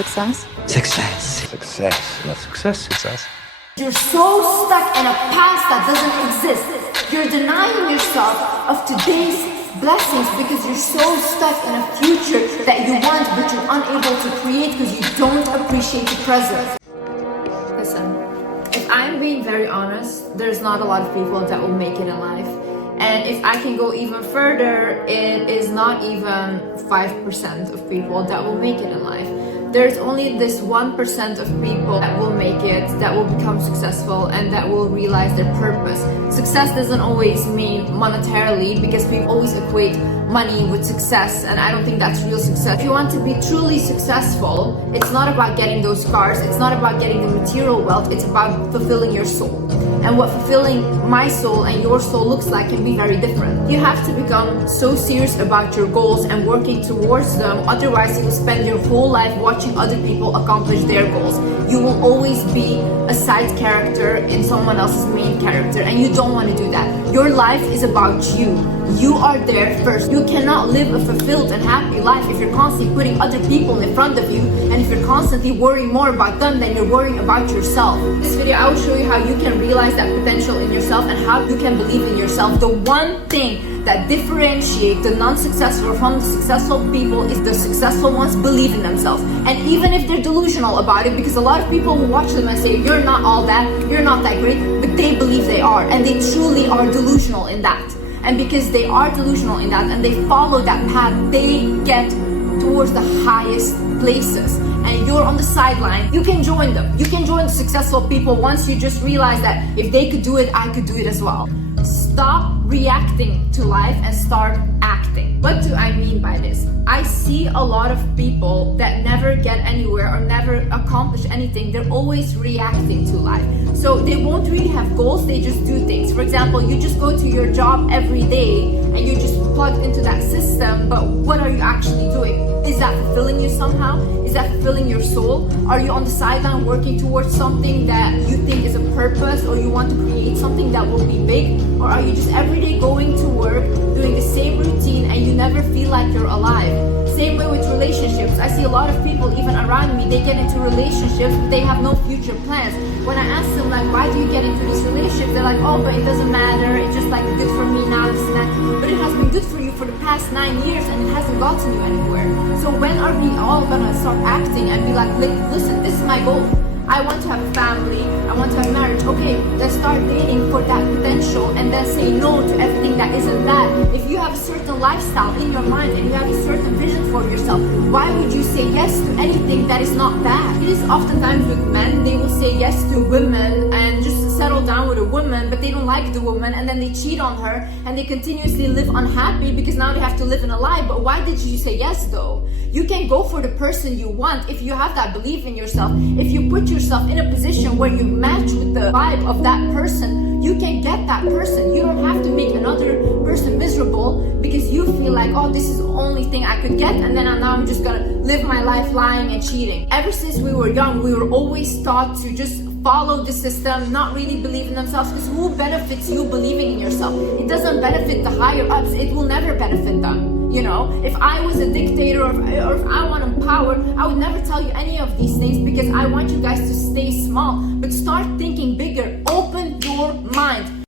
Success? Success. Success. Not success. Success. You're so stuck in a past that doesn't exist. You're denying yourself of today's blessings because you're so stuck in a future that you want but you're unable to create because you don't appreciate the present. Listen, if I'm being very honest, there's not a lot of people that will make it in life. And if I can go even further, it is not even 5% of people that will make it in life. There's only this 1% of people that will make it, that will become successful, and that will realize their purpose. Success doesn't always mean monetarily because people always equate money with success, and I don't think that's real success. If you want to be truly successful, it's not about getting those cars, it's not about getting the material wealth, it's about fulfilling your soul. And what fulfilling my soul and your soul looks like can be very different. You have to become so serious about your goals and working towards them, otherwise you will spend your whole life watching other people accomplish their goals. You will always be a side character in someone else's main character, and you don't want to do that. Your life is about you. You are there first. You cannot live a fulfilled and happy life if you're constantly putting other people in front of you, and if you're constantly worrying more about them than you're worrying about yourself. In this video, I will show you how you can realize that potential in yourself and how you can believe in yourself. The one thing that differentiates the non-successful from the successful people is the successful ones believe in themselves. And even if they're delusional about it, because a lot of people will watch them and say, you're not all that, you're not that great, but they believe they are, and they truly are delusional in that. And because they are delusional in that and they follow that path, they get towards the highest places. And you're on the sideline, you can join them. You can join the successful people once you just realize that if they could do it, I could do it as well. Stop reacting to life and start acting. What do I mean by this? I see a lot of people that never get anywhere or never accomplish anything. They're always reacting to life. So they won't really have goals, they just do things. For example, you just go to your job every day and you just plug into that system, but what are you actually doing? Is that fulfilling you somehow? Is that fulfilling your soul? Are you on the sideline working towards something that you think is a purpose, or you want to create something that will be big? Or are you just every day going to work, doing the same routine, and you never feel like you're alive? Same way with relationships. I see a lot of people, even around me, they get into relationships, but they have no future plans. When I ask them, like, why do you get into these relationships? They're like, oh, but it doesn't matter. It's just like good for me now, this and that. But it has been good for you for the past 9 years, and it hasn't gotten you anywhere. So when are we all gonna start acting and be like, listen, this is my goal. I want to have a family, I want to have marriage. Okay, let's start dating for that potential and then say no to everything that isn't that. If you have a certain lifestyle in your mind and you have a certain vision for yourself, why would you say yes to anything that is not that? It is oftentimes with men, they will say yes to women and just settle down with a woman, but they don't like the woman, and then they cheat on her and they continuously live unhappy because now they have to live in a lie. But why did you say yes though? You can go for the person you want if you have that belief in yourself. If you put yourself in a position where you match with the vibe of that person, you can get that person. You don't have to make another person miserable because you feel like, oh, this is the only thing I could get, and then now I'm just gonna live my life lying and cheating. Ever since we were young, we were always taught to just follow the system, not really believe in themselves, because who benefits you believing in yourself? It doesn't benefit the higher ups, it will never benefit them. You know, if I was a dictator or if I want power, I would never tell you any of these things because I want you guys to stay small. But start thinking bigger. Open your mind.